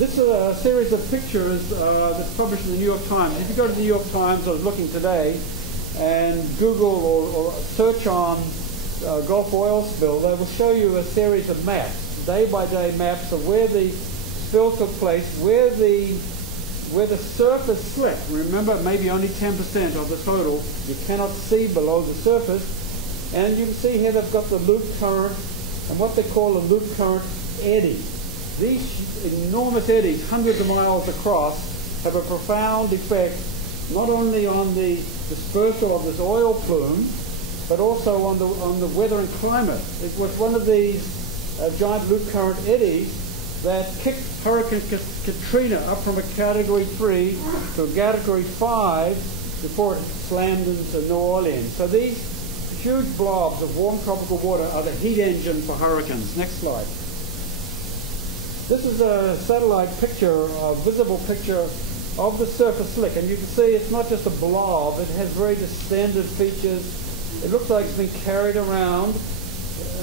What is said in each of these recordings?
This is a series of pictures that's published in the New York Times. If you go to the New York Times, I was looking today, and Google or search on Gulf oil spill, they will show you a series of maps, day-by-day maps of where the spill took place, where the surface slick. Remember, maybe only 10% of the total. You cannot see below the surface. And you can see here they've got the loop current and what they call a loop current eddy. These enormous eddies, hundreds of miles across, have a profound effect not only on the dispersal of this oil plume, but also on the weather and climate. It was one of these giant loop current eddies that kicked Hurricane Katrina up from a Category 3 to a Category 5 before it slammed into New Orleans. So these huge blobs of warm tropical water are the heat engine for hurricanes. Next slide. This is a satellite picture, a visible picture of the surface slick. And you can see it's not just a blob. It has very distended features. It looks like it's been carried around.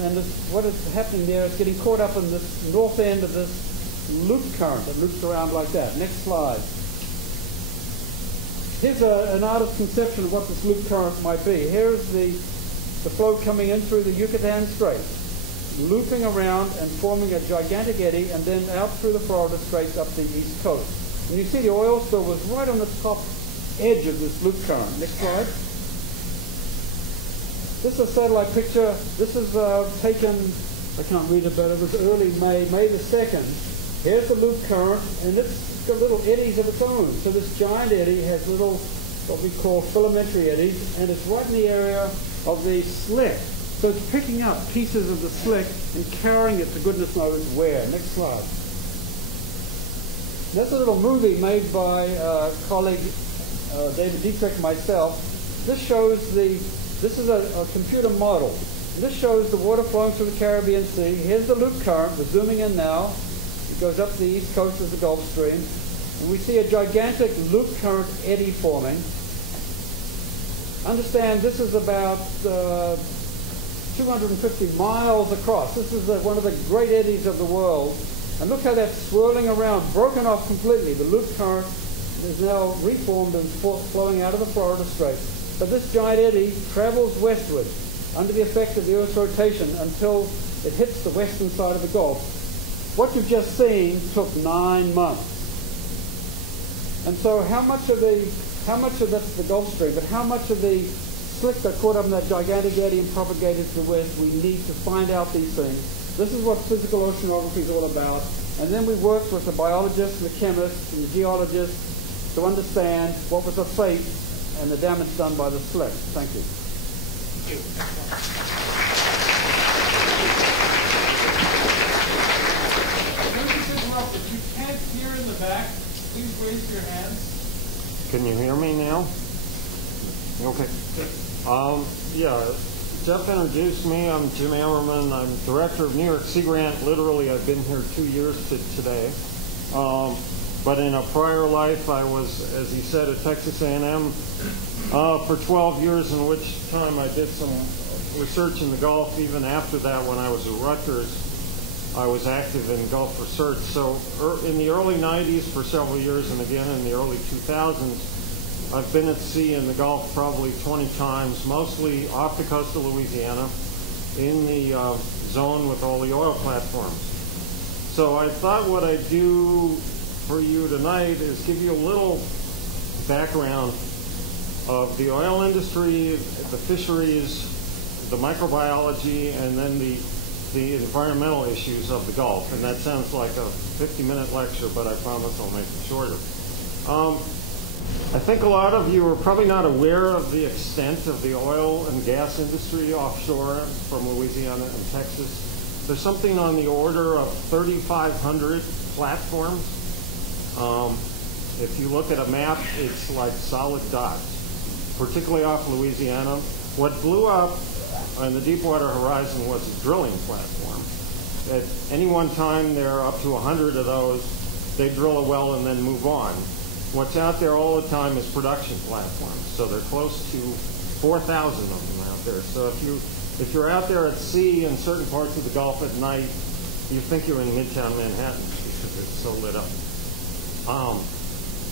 And what is happening there is getting caught up in this north end of this loop current that loops around like that. Next slide. Here's an artist's conception of what this loop current might be. Here's the flow coming in through the Yucatan Strait, looping around and forming a gigantic eddy, and then out through the Florida Straits up the east coast. And you see the oil spill was right on the top edge of this loop current. Next slide. This is a satellite picture. This is taken, I can't read it, but it was early May the 2nd. Here's the loop current, and it's got little eddies of its own. So this giant eddy has little, what we call filamentary eddies, and it's right in the area of the slick. So it's picking up pieces of the slick and carrying it to goodness knows where. Next slide. That's a little movie made by colleague David Dietrich and myself. This shows this is a computer model. This shows the water flowing through the Caribbean Sea. Here's the loop current. We're zooming in now. It goes up the east coast of the Gulf Stream. And we see a gigantic loop current eddy forming. Understand this is about 250 miles across. This is one of the great eddies of the world. And look how that's swirling around, broken off completely. The loop current is now reformed and flowing out of the Florida Strait. But this giant eddy travels westward under the effect of the Earth's rotation until it hits the western side of the Gulf. What you've just seen took 9 months. And so how much of that's the Gulf Stream, but how much of the slick that caught up in that gigantic eddy and propagated to the west, we need to find out these things. This is what physical oceanography is all about. And then we worked with the biologists, the chemists, and the geologists to understand what was the fate and the damage done by the slick. Thank you. Thank you. If you can't hear in the back, please raise your hands. Can you hear me now? Okay. Yeah, Jeff introduced me. I'm Jim Ammerman. I'm director of New York Sea Grant. Literally, I've been here 2 years to today. But in a prior life, I was, as he said, at Texas A&M for 12 years, in which time I did some research in the Gulf. Even after that, when I was at Rutgers, I was active in Gulf research. So in the early 90s for several years, and again in the early 2000s, I've been at sea in the Gulf probably 20 times, mostly off the coast of Louisiana, in the zone with all the oil platforms. So I thought what I'd do for you tonight is give you a little background of the oil industry, the fisheries, the microbiology, and then the environmental issues of the Gulf. And that sounds like a 50-minute lecture, but I promise I'll make it shorter. I think a lot of you are probably not aware of the extent of the oil and gas industry offshore from Louisiana and Texas. There's something on the order of 3,500 platforms. If you look at a map, it's like solid dots, particularly off Louisiana. What blew up on the Deepwater Horizon was a drilling platform. At any one time, there are up to 100 of those. They drill a well and then move on. What's out there all the time is production platforms. So they're close to 4,000 of them out there. So if you're out there at sea in certain parts of the Gulf at night, you think you're in Midtown Manhattan. because it's so lit up.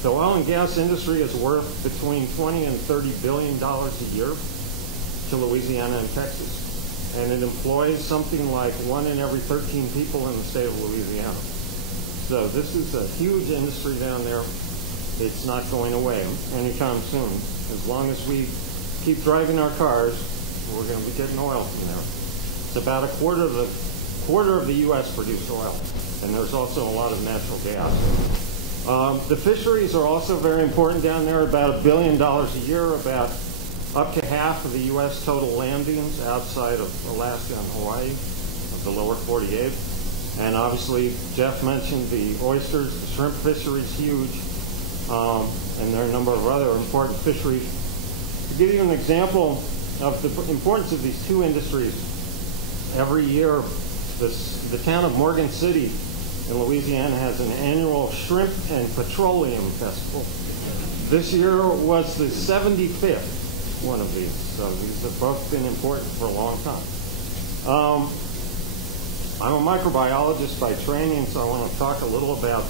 The oil and gas industry is worth between 20 and $30 billion a year to Louisiana and Texas. And it employs something like 1 in every 13 people in the state of Louisiana. So this is a huge industry down there. It's not going away anytime soon. As long as we keep driving our cars, we're going to be getting oil from there. It's about a quarter of the U.S. produced oil, and there's also a lot of natural gas. The fisheries are also very important down there. About $1 billion a year, about up to half of the U.S. total landings outside of Alaska and Hawaii, of the lower 48. And obviously, Jeff mentioned the oysters, the shrimp fishery is huge, and there are a number of other important fisheries. To give you an example of the importance of these two industries, every year the town of Morgan City in Louisiana has an annual shrimp and petroleum festival. This year was the 75th one of these, so these have both been important for a long time. I'm a microbiologist by training, so I want to talk a little about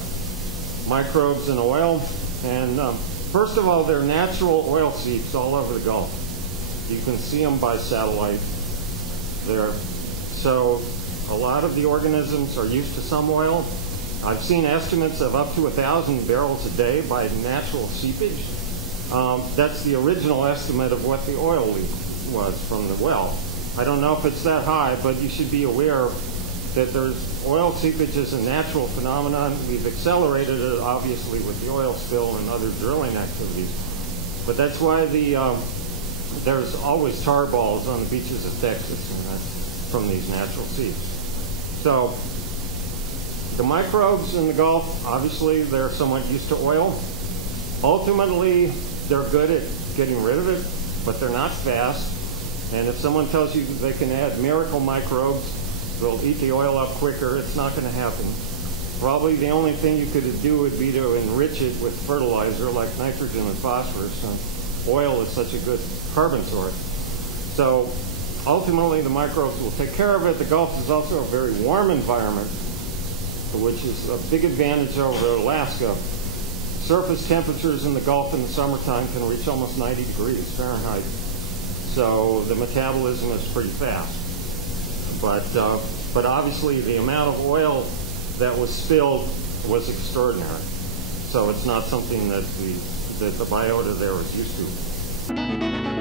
microbes in oil. And first of all, there are natural oil seeps all over the Gulf. You can see them by satellite there. So a lot of the organisms are used to some oil. I've seen estimates of up to 1,000 barrels a day by natural seepage. That's the original estimate of what the oil leak was from the well. I don't know if it's that high, but you should be aware that there's oil seepage is a natural phenomenon. We've accelerated it, obviously, with the oil spill and other drilling activities. But that's why there's always tar balls on the beaches of Texas, and that's from these natural seeps. So the microbes in the Gulf, obviously, they're somewhat used to oil. Ultimately, they're good at getting rid of it, but they're not fast. And if someone tells you they can add miracle microbes, they'll eat the oil up quicker, it's not going to happen. Probably the only thing you could do would be to enrich it with fertilizer like nitrogen and phosphorus. And oil is such a good carbon source. So ultimately the microbes will take care of it. The Gulf is also a very warm environment, which is a big advantage over Alaska. Surface temperatures in the Gulf in the summertime can reach almost 90 degrees Fahrenheit. So the metabolism is pretty fast. But obviously the amount of oil that was spilled was extraordinary. So it's not something that the biota there is used to.